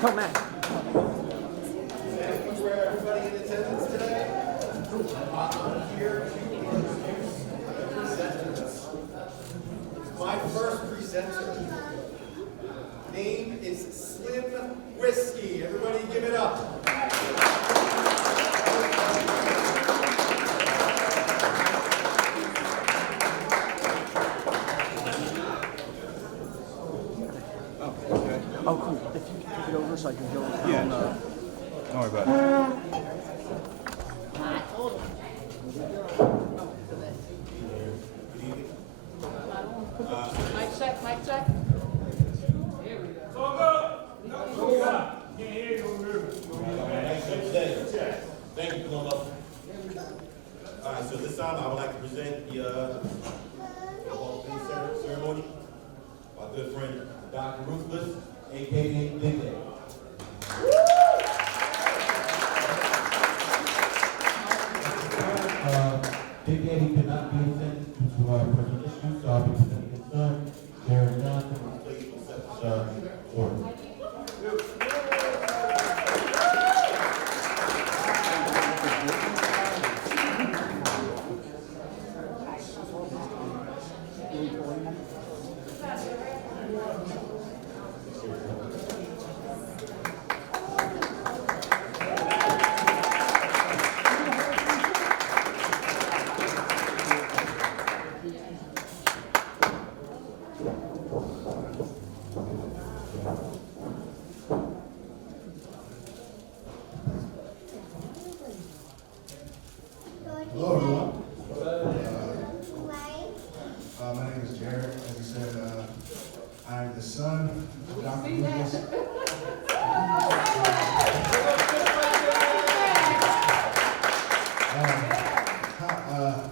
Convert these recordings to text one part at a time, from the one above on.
Tell Matt. Everybody in attendance today? My first presenter. Name is Slim Whiskey. Everybody give it up. Oh, cool. If you can take it over so I can go down. Yeah. Don't worry about it. Mic check, mic check. Here we go. Thank you, Colombo. All right, so this time I would like to present the Hall of Fame ceremony. My good friend, Dr. Ruthless, a.k.a. Big Day. Big Daddy could not be attended due to personal issues, so I'll be presenting his son, Jared Johnson, who plays for Florida. Hello, everyone. My name is Jared. As you said, I am the son of Dr. Lucas.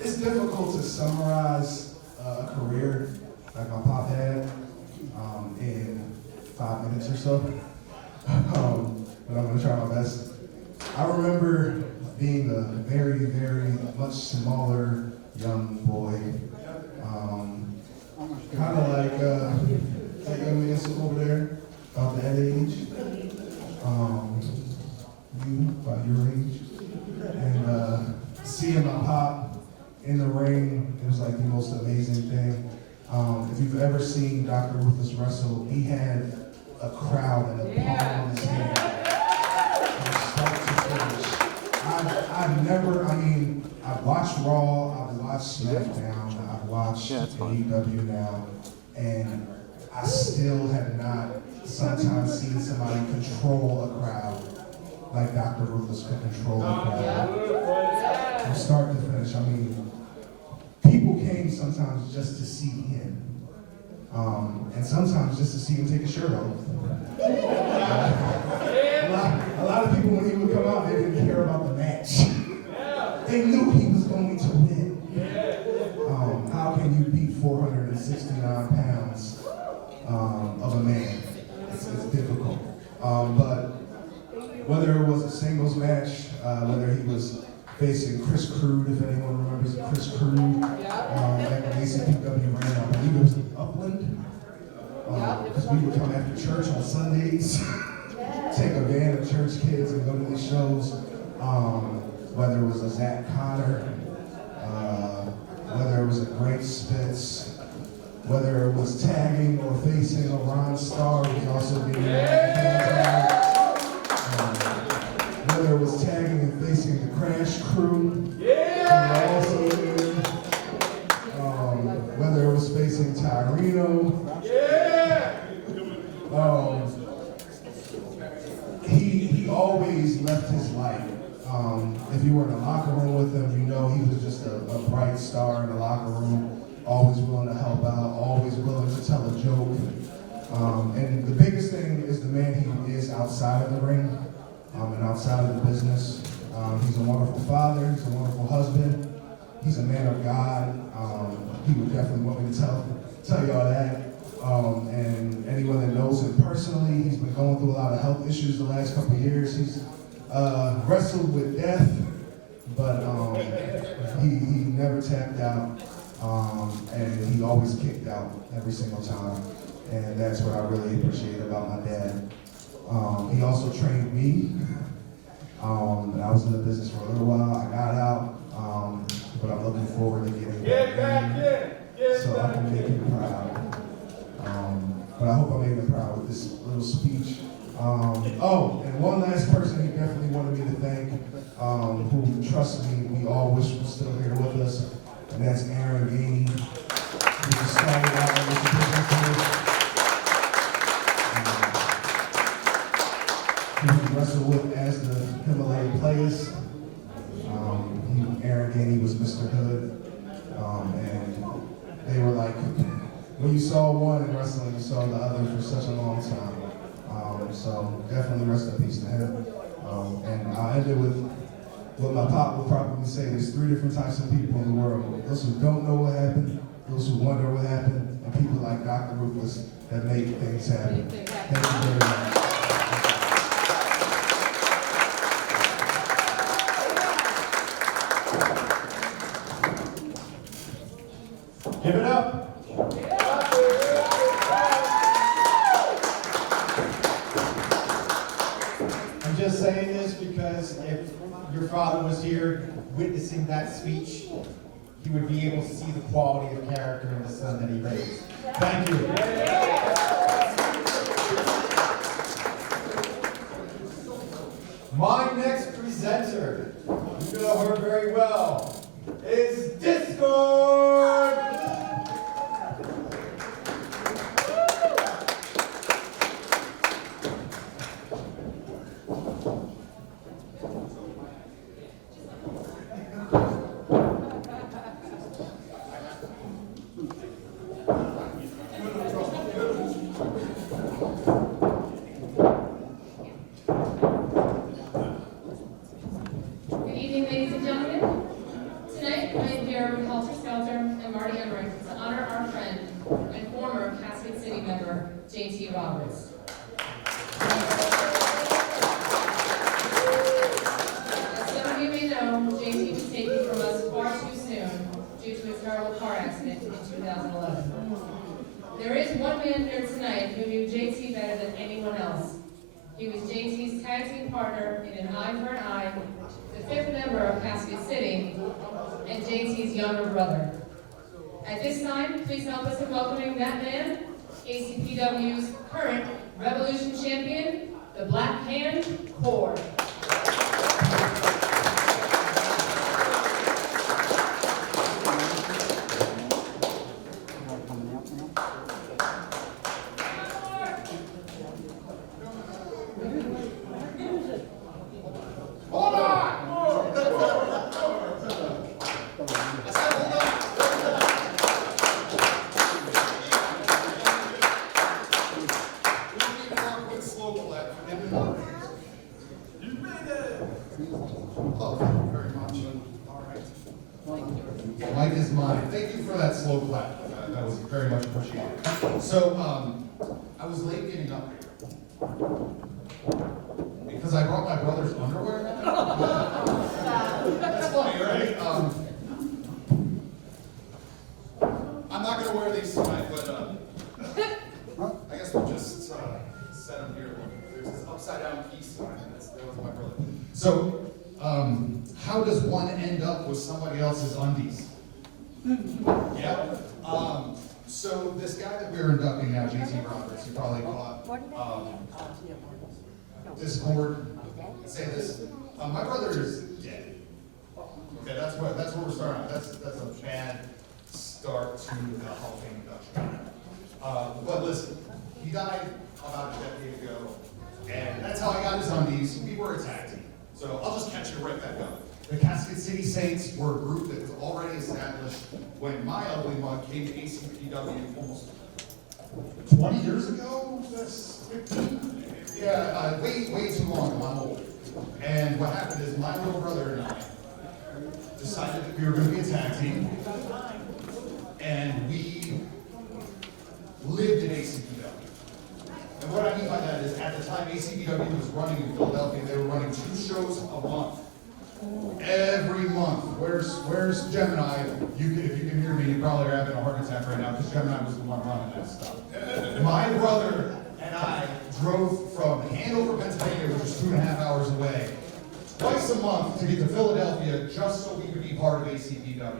It's difficult to summarize a career like my pop had in 5 minutes or so, but I'm going to try my best. I remember being a very, very much smaller young boy, kind of like that young man sitting over there, about that age, you, about your age, and seeing my pop in the ring, it was like the most amazing thing. If you've ever seen Dr. Ruthless wrestle, he had a crowd in the palm of his hand, from start to finish. I've watched Raw, I've watched SmackDown, I've watched AEW now, and I still have not sometimes seen somebody control a crowd like Dr. Ruthless could control a crowd. From start to finish, people came sometimes just to see him, and sometimes just to see him take his shirt off. A lot of people, when he would come out, they didn't care about the match. They knew he was going to win. How can you beat 469 pounds of a man? It's difficult. But whether it was a singles match, whether he was facing Chris Crude, if anyone remembers Chris Crude, back when ACPW ran, I believe it was in Upland, because we would come after church on Sundays, take a van of church kids and go to these shows, whether it was a Zach Connor, whether it was a Great Spitz, whether it was tagging or facing a Ron Starr, we could also be whether it was tagging and facing the Crash Crew, also did. Whether it was facing Tyreno, he always left his light. If you were in the locker room with him, you know he was just a bright star in the locker room, always willing to help out, always willing to tell a joke. And the biggest thing is the man he is outside of the ring and outside of the business. He's a wonderful father, he's a wonderful husband, he's a man of God. He would definitely want me to tell y'all that. And anyone that knows him personally, he's been going through a lot of health issues the last couple of years. He's wrestled with death, but he never tapped out, and he always kicked out every single time. And that's what I really appreciate about my dad. He also trained me. And I was in the business for a little while. I got out, but I'm looking forward to getting back in so I can make him proud. But I hope I made him proud with this little speech. Oh, and one last person he definitely wanted me to thank, who, trust me, we all wish was still here with us, and that's Aaron Gainey, who just started out with the business coach. Who we wrestled with as the Himalayan players. Aaron Gainey was Mr. Hood, and they were like, when you saw one in wrestling, you saw the other for such a long time. So definitely rest in peace to him. And I'll end it with what my pop would probably say. There's 3 different types of people in the world. Those who don't know what happened, those who wonder what happened, and people like Dr. Ruthless that make things happen. Thank you very much. Give it up. I'm just saying this because if your father was here witnessing that speech, he would be able to see the quality of character in the son that he raised. Thank you. My next presenter, you know her very well, is Discord! Good evening, ladies and gentlemen. Tonight, I am here with Helter Skelter and Marty Emmerich to honor our friend and former Cascade City member, J.T. Roberts. As some of you may know, J.T. was taken from us far too soon due to his terrible car accident in 2011. There is one man here tonight who knew J.T. better than anyone else. He was J.T.'s tag team partner in An Eye for an Eye, the 5th member of Cascade City, and JT's younger brother. At this time, please help us in welcoming that man, ACPW's current Revolution champion, the Black Hand Core. Light is mine. Thank you for that slow clap. That was very much appreciated. So, I was late getting up here because I brought my brother's underwear. That's funny, right? I'm not going to wear these tonight, but I guess we'll just set them here. There's this upside down peace sign. That was my brother. So, how does one end up with somebody else's undies? Yeah. So this guy that we're inducting now, J.T. Roberts, you probably caught Discord. Say this. My brother is dead. Okay, that's where we're starting. That's a bad start to the Hall of Fame induction. But listen, he died about a decade ago, and that's how I got his undies. We were a tag team. So I'll just catch you right back up. The Cascade City Saints were a group that was already established when my ugly mug came to ACPW almost 20 years ago? That's 15? Yeah, way too long. I'm old. And what happened is my little brother and I decided that we were going to be a tag team. And we lived in ACPW. And what I mean by that is, at the time ACPW was running in Philadelphia, they were running 2 shows where's Gemini? If you can hear me, you probably are having a heart attack right now because Gemini was the one running that stuff. My brother and I drove from Hanover, Pennsylvania, which is 2.5 hours away, twice a month to get to Philadelphia just so we could be part of ACPW.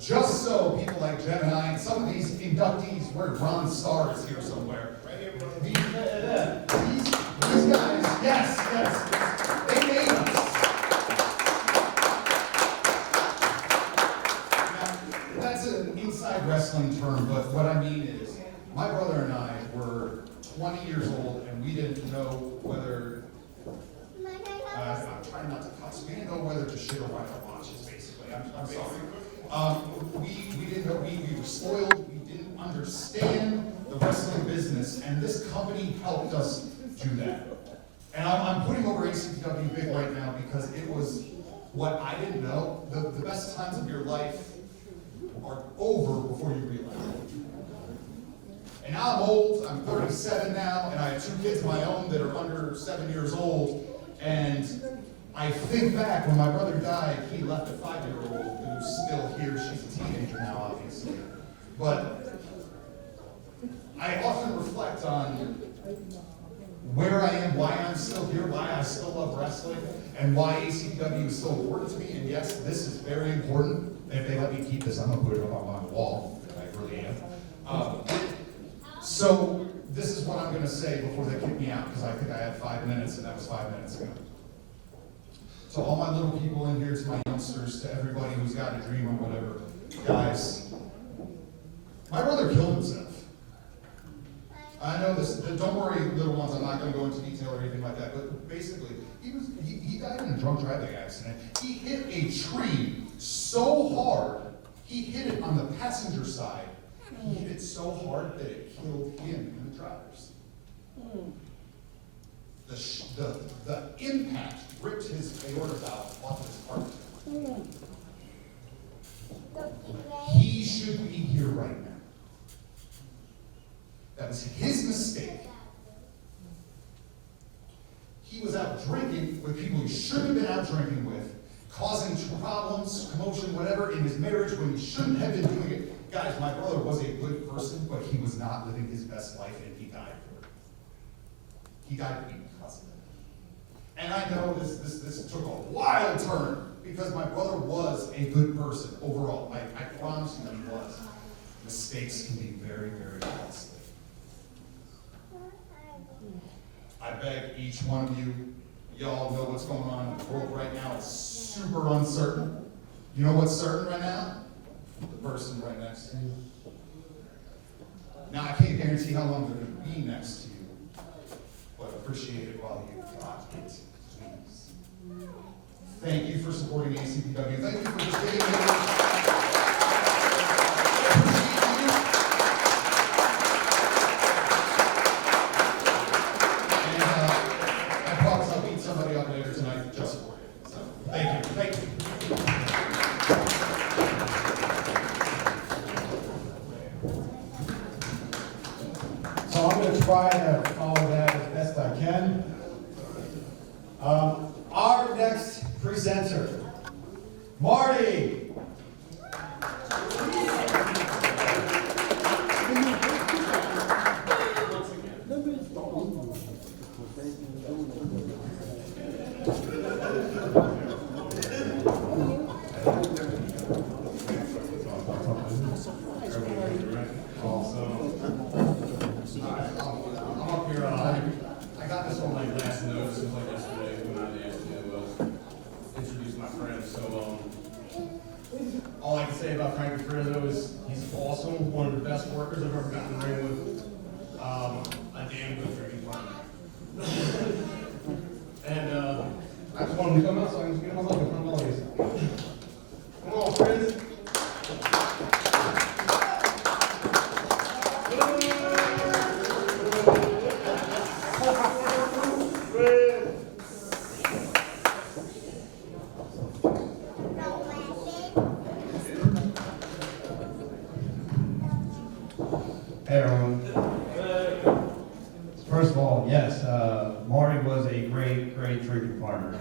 Just so people like Gemini and some of these inductees, where Ron Starr is here somewhere. Right here, bro. These guys, yes, they made us. Now, that's an inside wrestling term, but what I mean is, my brother and I were 20 years old, and we didn't know whether, I'm trying not to cuss, we didn't know whether to shit or ride our watches, basically. I'm sorry. We didn't know, we were spoiled, we didn't understand the wrestling business, and this company helped us do that. And I'm putting over ACPW big right now because it was what I didn't know. The best times of your life are over before you realize it. And now I'm old, I'm 37 now, and I have 2 kids of my own that are under 7 years old, and I think back, when my brother died, he left a 5-year-old who's still here. She's a teenager now, obviously. But I often reflect on where I am, why I'm still here, why I still love wrestling, and why ACPW is so important to me. And yes, this is very important. If they let me keep this, I'm going to put it up on my wall. I really am. So this is what I'm going to say before they kick me out, because I think I had 5 minutes, and that was 5 minutes ago. To all my little people in here, to my youngsters, to everybody who's got a dream or whatever, guys, my brother killed himself. I know this, don't worry, little ones, I'm not going to go into detail or anything like that, but basically, he died in a drunk driving accident. He hit a tree so hard, he hit it on the passenger side. He hit it so hard that it killed him and the drivers. The impact ripped his aorta valve off of his heart. He should be here right now. That was his mistake. He was out drinking with people he shouldn't have been out drinking with, causing problems, commotion, whatever, in his marriage when he shouldn't have been doing it. Guys, my brother was a good person, but he was not living his best life, and he died for it. He died because of it. And I know this took a wild turn, because my brother was a good person overall. I promise you he was. Mistakes can be very, very costly. I beg each one of you, y'all know what's going on in the world right now. It's super uncertain. You know what's certain right now? The person right next to you. Now, I can't guarantee how long they're going to be next to you, but appreciate it while you got it, please. Thank you for supporting ACPW. Thank you for just giving me I promise I'll beat somebody up later tonight just for you. So, thank you. Thank you. So I'm going to try to follow that as best I can. Our next presenter, Marty. I got this on my last note, since like yesterday when I asked to introduce my friend. So all I can say about Frankie Frizzo is he's awesome, one of the best workers I've ever gotten in the ring with. A damn good freaking partner. And I just wanted to come out so I can just get my love in front of all these. Come on, Frizz. Hey everyone. First of all, yes, Marty was a great drinking partner.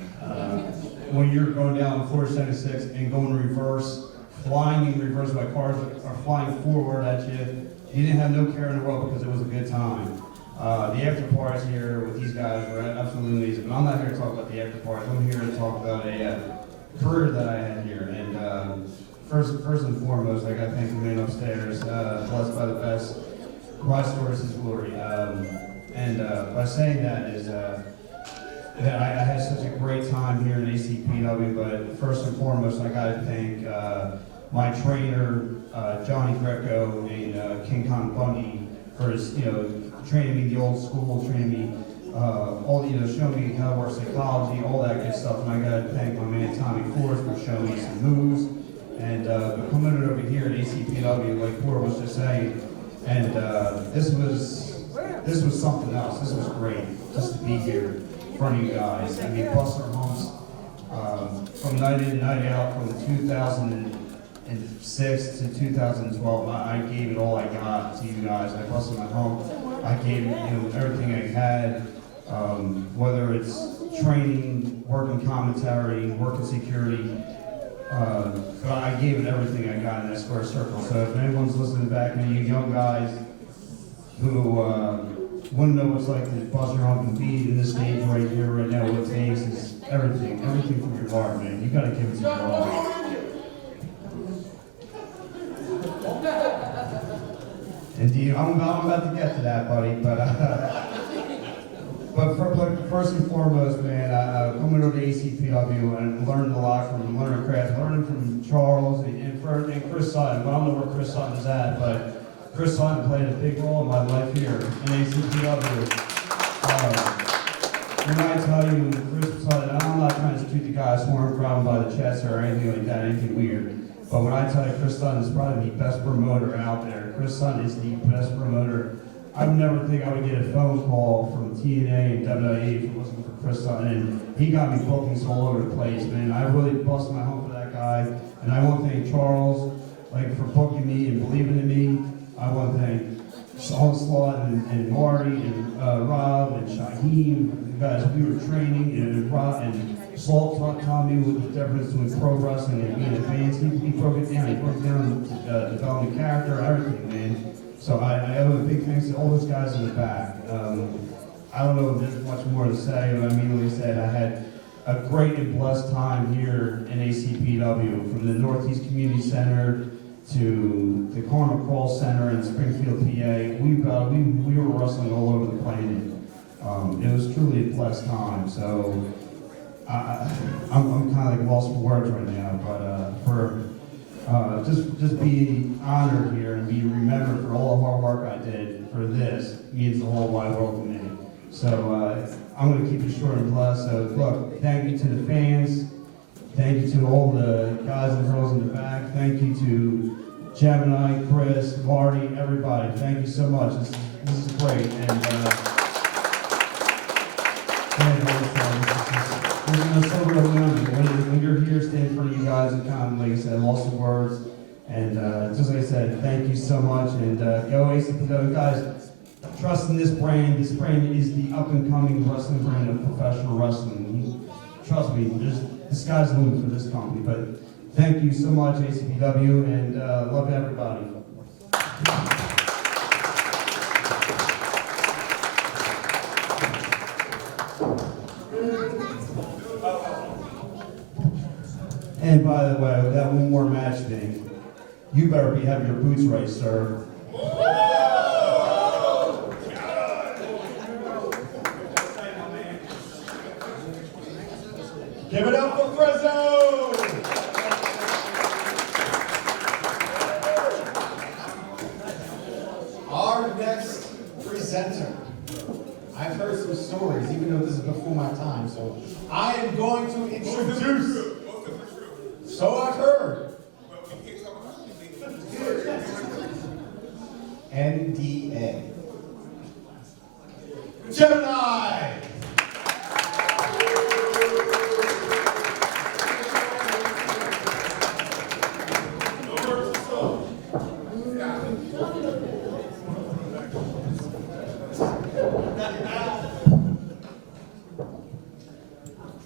When you're going down 476 and going reverse flying in reverse, my cars are flying forward at you. You didn't have no care in the world because it was a good time. The after parties here with these guys were absolutely amazing. But I'm not here to talk about the after parties. I'm here to talk about a career that I had here. And first and foremost, I got to thank the man upstairs, blessed by the best, my story is his glory. By saying that is that I had such a great time here in ACPW. But first and foremost, I got to thank my trainer, Johnny Greco and King Kong Bundy for his, training me the old school, training me, showing me how to work psychology, all that good stuff. And I gotta thank my man Tommy Forrest for showing me some moves. And coming over here at ACPW, like Ford was just saying, and this was something else. This was great, just to be here in front of you guys. I mean, busting our homes from night in, night out, from 2006 to 2012. I gave it all I got to you guys. I busted my home. I gave everything I had, whether it's training, working commentary, working security. But I gave it everything I got in that square circle. So if anyone's listening back, any of you young guys who wouldn't know what it's like to bust your hump and be in this stage right here, right now, what it takes is everything from your heart, man. You gotta give it to your heart. Indeed, I'm about to get to that, buddy. But first and foremost, man, coming over to ACPW and learning a lot from learning craft, learning from Charles and Chris Sutton. Well, I don't know where Chris Sutton is at, but Chris Sutton played a big role in my life here in ACPW. When I tell you, Chris Sutton, I'm not trying to shoot the guy's horn, grab him by the chest or anything like that, anything weird. But when I tell you Chris Sutton is probably the best promoter out there, Chris Sutton is the best promoter. I would never think I would get a phone call from TNA and WWE if it wasn't for Chris Sutton. And he got me bookings all over the place, man. I really busted my home for that guy. And I want to thank Charles, for booking me and believing in me. I want to thank Onslaught and Marty and Rob and Shaheem. You guys, we were training and Rob and Salt taught me what the difference between pro wrestling and being advanced. He broke it down. He broke down developing character, everything, man. So I owe a big thanks to all those guys in the back. I don't know if there's much more to say, but I mean, like I said, I had a great and blessed time here in ACPW, from the Northeast Community Center to the Carmel Crawl Center in Springfield, PA. We were wrestling all over the planet. It was truly a blessed time. So I'm kind of lost for words right now, but for just be honored here and be remembered for all the hard work I did for this means the whole wide world to me. So I'm going to keep it short and blessed. So look, thank you to the fans. Thank you to all the guys and girls in the back. Thank you to Gemini, Chris, Marty, everybody. Thank you so much. This is great. And when you're here, stand in front of you guys and kind of, like I said, lost the words. And just like I said, thank you so much. And go ACPW, guys. Trust in this brand. This brand is the up-and-coming wrestling brand of professional wrestling. Trust me, the sky's the limit for this company. But thank you so much, ACPW, and love everybody. And by the way, that one more match thing, you better have your boots right, sir. Give it up for Fresno! Our next presenter. I've heard some stories, even though this is before my time, so I am going to introduce. So I've heard. NDA. Gemini!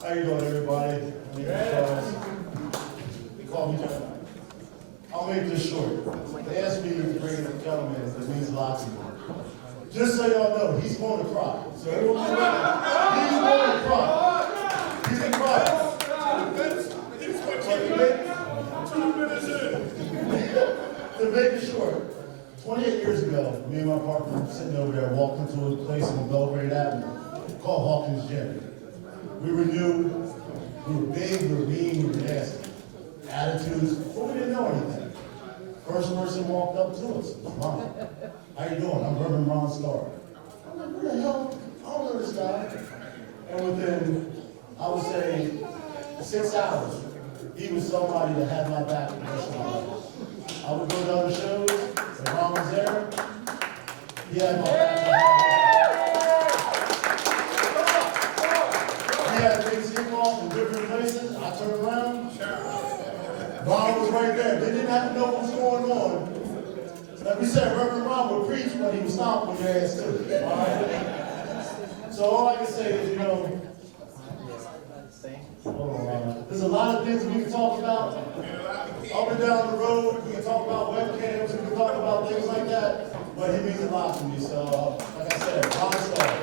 How you doing, everybody? My name is Charles. They call me Gemini. it means a lot to me. Just so y'all know, he's going to cry. So everyone be ready. He's going to cry. He's going to cry. To make it short, 28 years ago, me and my partner were sitting over there, walked into a place on Belgrade Avenue called Hawkins Gym. We were new, we were big, we were mean, we were nasty. Attitudes, but we didn't know anything. First person walked up to us, Ron. How you doing? I'm Reverend Ron Starr. I'm like, who the hell? I don't know this guy. And within, I would say, 6 hours, he was somebody that had my back the rest of my life. I would go to other shows, and Ron was there. He had my back. He had things kick off in different places. I turned around. Ron was right there. They didn't have to know what was going on. Like we said, Reverend Ron would preach, but he would stomp on your ass too. All right? So all I can say is, you know, hold on, Ron. There's a lot of things we can talk about. Up and down the road, we can talk about webcams, we can talk about things like that. But he means a lot to me. So, like I said, Ron Starr.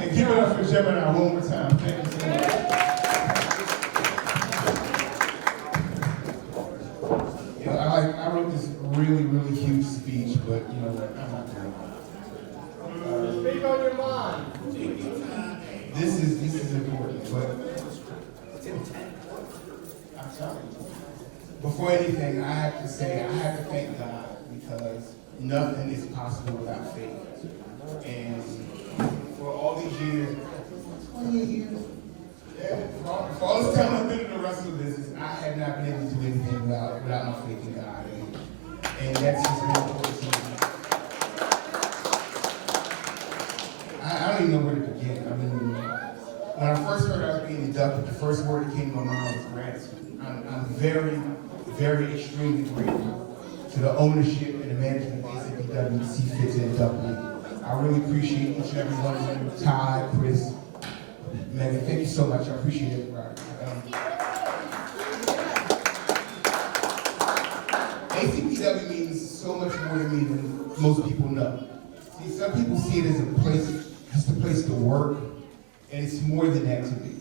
And give it up for Gemini one more time. Thank you so much. You know, I wrote this really, really huge speech, but you know what? I'm not doing it. Speak on your mind. This is important, but I'm sorry. Before anything, I have to say I have to thank God because nothing is possible without faith. And for all these years, 28 years, yeah, for all this time I've been in the wrestling business, I have not been able to do anything without my faith in God. And that's just been important to me. I don't even know where to begin. I mean, when I first heard I was being inducted, the first word that came to my mind was gratitude. I'm very, very extremely grateful to the ownership and the management of ACPW to see fit to induct me. I really appreciate each and every one of you, Ty, Chris, Megan, thank you so much. I appreciate everybody. ACPW means so much more to me than most people know. See, some people see it as a place, just a place to work, and it's more than that to me.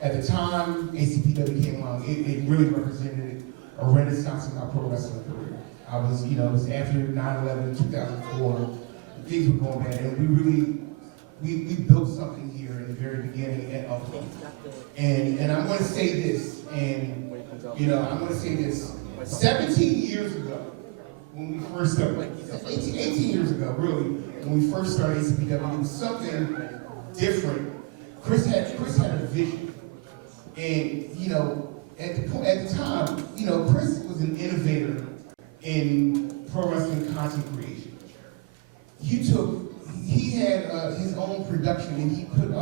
At the time ACPW came along, it really represented a renaissance in my pro wrestling career. I was, you know, it was after 9/11, 2004, things were going bad, and we built something here in the very beginning and up. And I'm going to say this, and you know, I'm going to say this. 17 years ago, when we first started, 18 years ago, really, when we first started ACPW, it was something different. Chris had a vision, and you know, at the time, you know, Chris was an innovator in pro wrestling content creation. He had his own production, and he put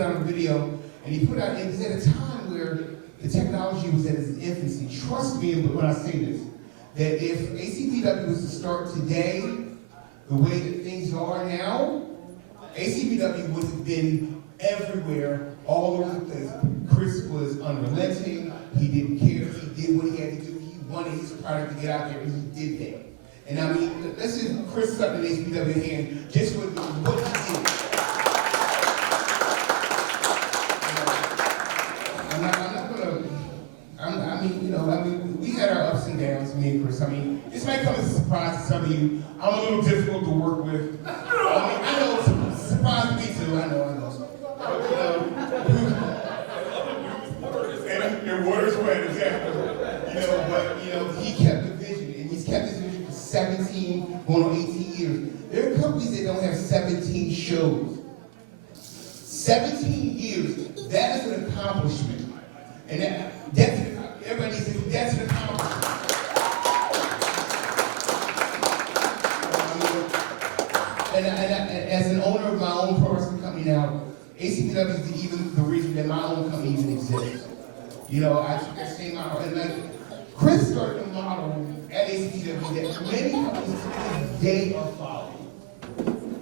out a video, and he put out. It was at a time where the technology was at its infancy. Trust me when I say this, that if ACPW was to start today, the way that things are now, ACPW would have been everywhere, all over the place. Chris was unrelenting. He didn't care. He did what he had to do. He wanted his product to get out there, and he did that. And I mean, let's just Chris something in ACPW hand just with what he did. We had our ups and downs, me and Chris. I mean, this might come as a surprise to some of you. I'm a little difficult to work with. I know it's a surprise to me too. I know. And water's wet, exactly. But he kept the vision, and he's kept his vision for 17, going on 18 years. There are companies that don't have 17 shows. 17 years. That is an accomplishment, and that's everybody needs to. That's an accomplishment. And as an owner of my own pro wrestling company now, ACPW is even the reason that my own company even exists. You know, I took that same out, and like, Chris started a model at ACPW that many companies to this day are following.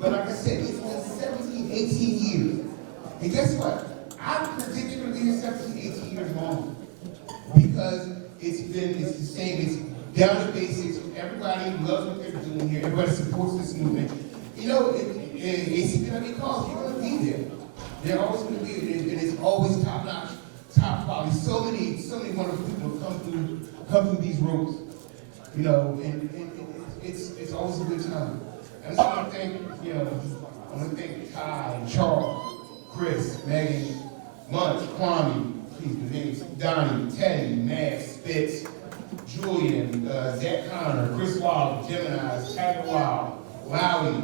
But like I said, it's been 17, 18 years. And guess what? I predict you're going to be here 17, 18 years longer. Because it's the same, it's down to basics. Everybody loves what they're doing here. Everybody supports this movement. You know, ACPW calls, you're going to be there. They're always going to be there, and it's always top notch, top quality. So many wonderful people come through these roads. You know, and it's always a good time. And so I want to thank, I want to thank Ty and Charles, Chris, Megan, Munch, Kwame, please the names, Donnie, Teddy, Matt, Spitz, Julian, Zach Connor, Chris Wild, Gemini, Tiger Wild, Lowry,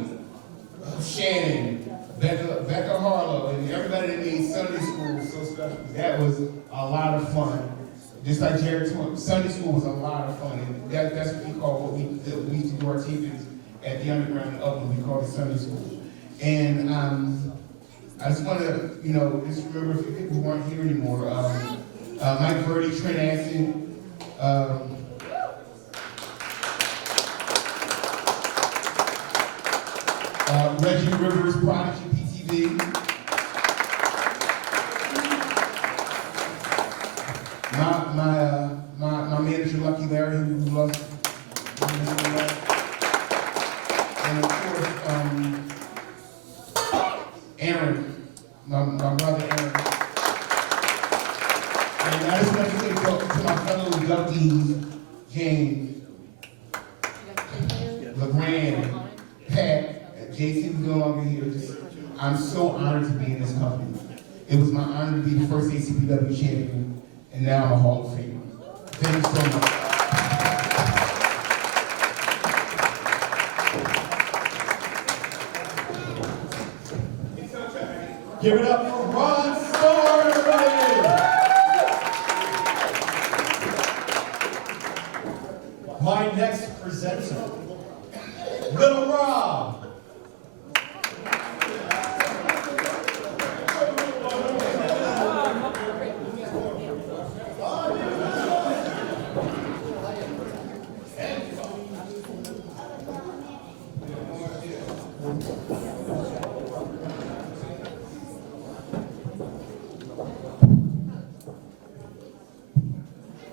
Shannon, Becca Harlow, and everybody that made Sunday school so special. That was a lot of fun. Just like Jared told, Sunday school was a lot of fun, and that's what we call what we used to do our tapings at the Underground in Upland. We call it Sunday school. And I just want to, just remember if people weren't here anymore. Mike Verdi, Trent Anson, Reggie Rivers, Prodigy PTV. My manager, Lucky Larry, who loves, and of course, Aaron, my brother Aaron. And I just want to say to my fellow Duckies, James, LeGrand, Pat, JC was no longer here. I'm so honored to be in this company. It was my honor to be the first ACPW champion, and now I'm a Hall of Famer. Thank you so much. Give it up for Ron Starr, everybody! My next presenter, Little Rob.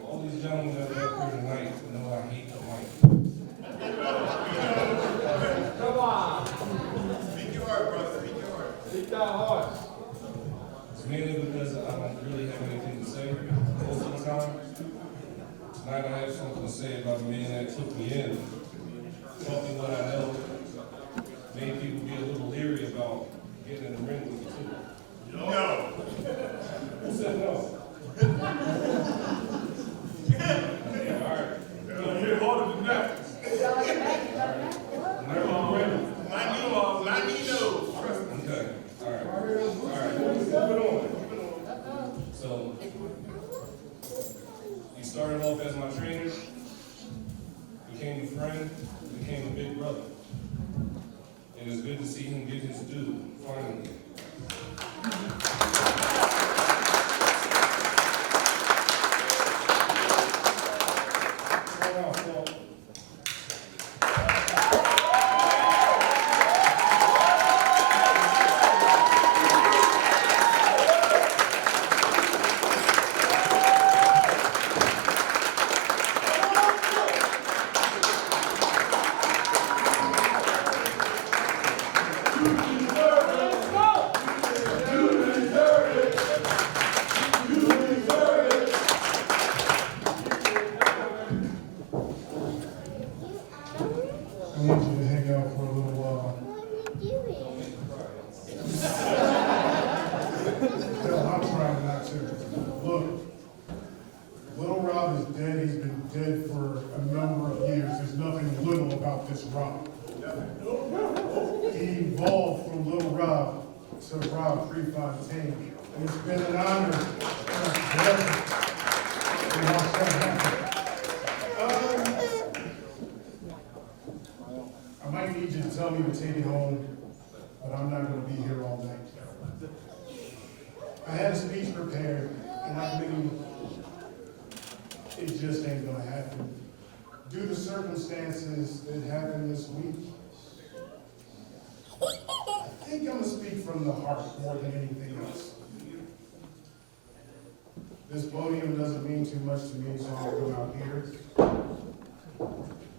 All these gentlemen that are up here tonight know I hate the mic. Come on, Speak your heart, brother. Speak your heart. speak that hard. It's mainly because I don't really have anything to say most of the time. Tonight I have something to say about the man that took me in, taught me what I know, made people be a little leery about getting in the ring with me too. No. Who said no? All right. You're harder than that. My knee knows. Trust me. Okay. All right. Moving on. So, you started off as my trainer, became a friend, became a big brother. And it's good to see him get his due, finally. I need you to hang out for a little while. No, I'm trying not to. Look, Little Rob is dead. He's been dead for a number of years. There's nothing little about this Rob. He evolved from Little Rob to Rob Prefontaine. And it's been an honor and a pleasure to watch that happen. I might need you to tell me to take it home, but I'm not going to be here all night. I had a speech prepared, and I mean, it just ain't going to happen. due to circumstances that happened this week, I think I'm gonna speak from the heart more than anything else. This podium doesn't mean too much to me, so I'm gonna come out here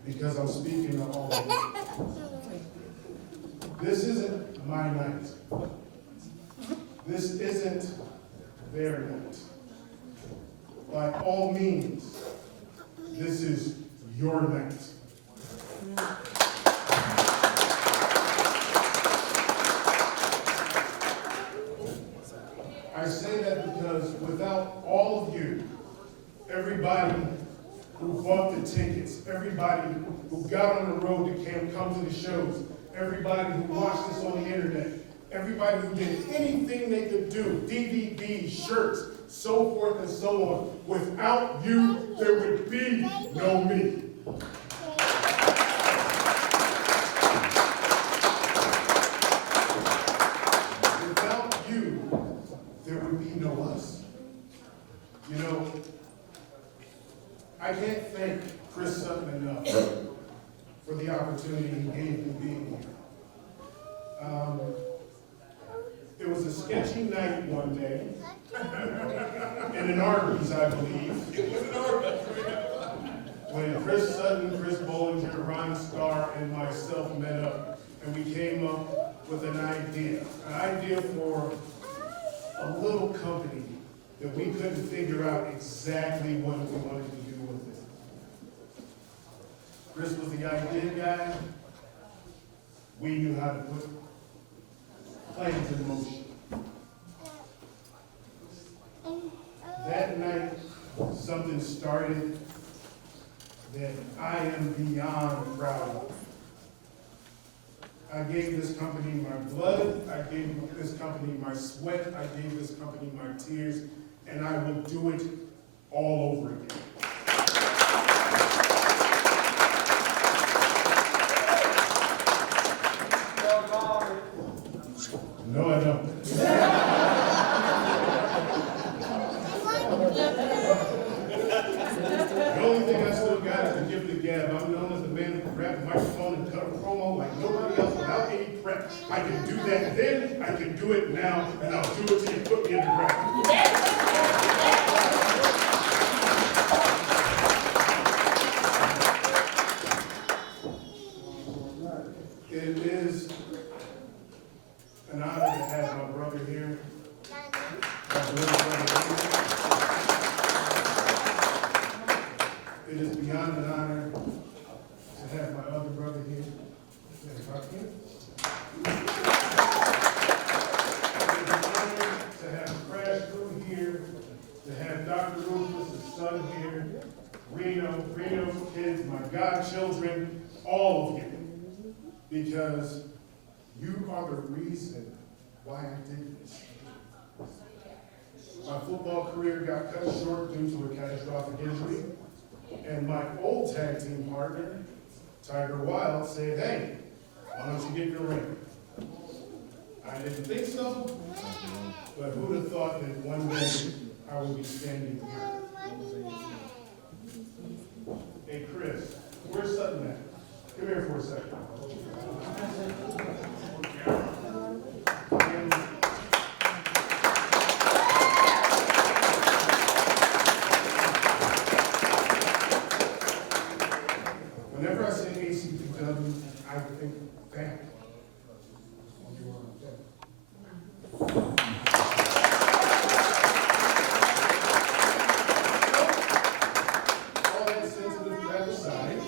because I'm speaking to all of you. This isn't my night. This isn't their night. By all means, this is your night. I say that because without all of you, everybody who bought the tickets, everybody who got on the road to come to the shows, everybody who watched this on the internet, everybody who did anything they could do, DVDs, shirts, so forth and so on, without you, there would be no me. Without you, there would be no us. You know, I can't thank Chris Sutton enough for the opportunity he gave me being here. It was a sketchy night one day, in an Arby's, I believe. It was an Arby's. When Chris Sutton, Chris Bollinger, Ron Starr, and myself met up, and we came up with an idea for a little company that we couldn't figure out exactly what we wanted to do with it. Chris was the idea guy. We knew how to put plans in motion. That night, something started that I am beyond proud of. I gave this company my blood, I gave this company my sweat, I gave this company my tears, and I will do it all over again. No, I don't. The only thing I still got is the gift of gab. I'm known as the man who can grab the microphone and cut a promo like nobody else without any prep. I can do that then, I can do it now, and I'll do it till you put me in the ground. It is an honor to have my brother here. My little brother here. It is beyond an honor to have my other brother here. It is an honor to have Crash Crew here, to have Dr. Rufus' son here, Reno's kids, my godchildren, all of you. Because you are the reason why I did this. My football career got cut short due to a catastrophic injury, and my old tag team partner, Tiger Wilde, said, "Hey, why don't you get your ring?" I didn't think so, but who'd have thought that one day I would be standing here? Hey, Chris, where's Sutton at? Come here for a second. Whenever I say ACPW, I think back. All that sensitive crap aside,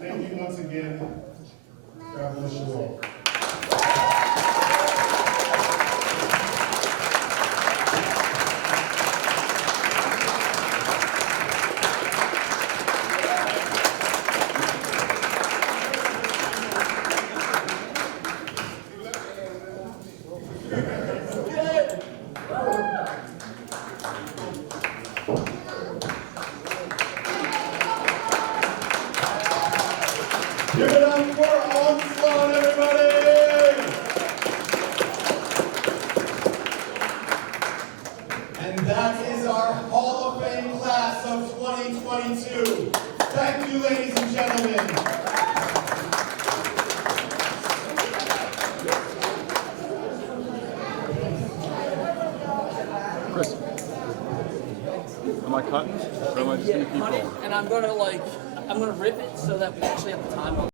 thank you once again. God bless you all. Give it up for Onslaught, everybody! And that is our Hall of Fame class of 2022. Thank you, ladies and gentlemen. Chris, am I cutting? Or am I just gonna keep Honey, going? and I'm gonna rip it so that we actually have the time on.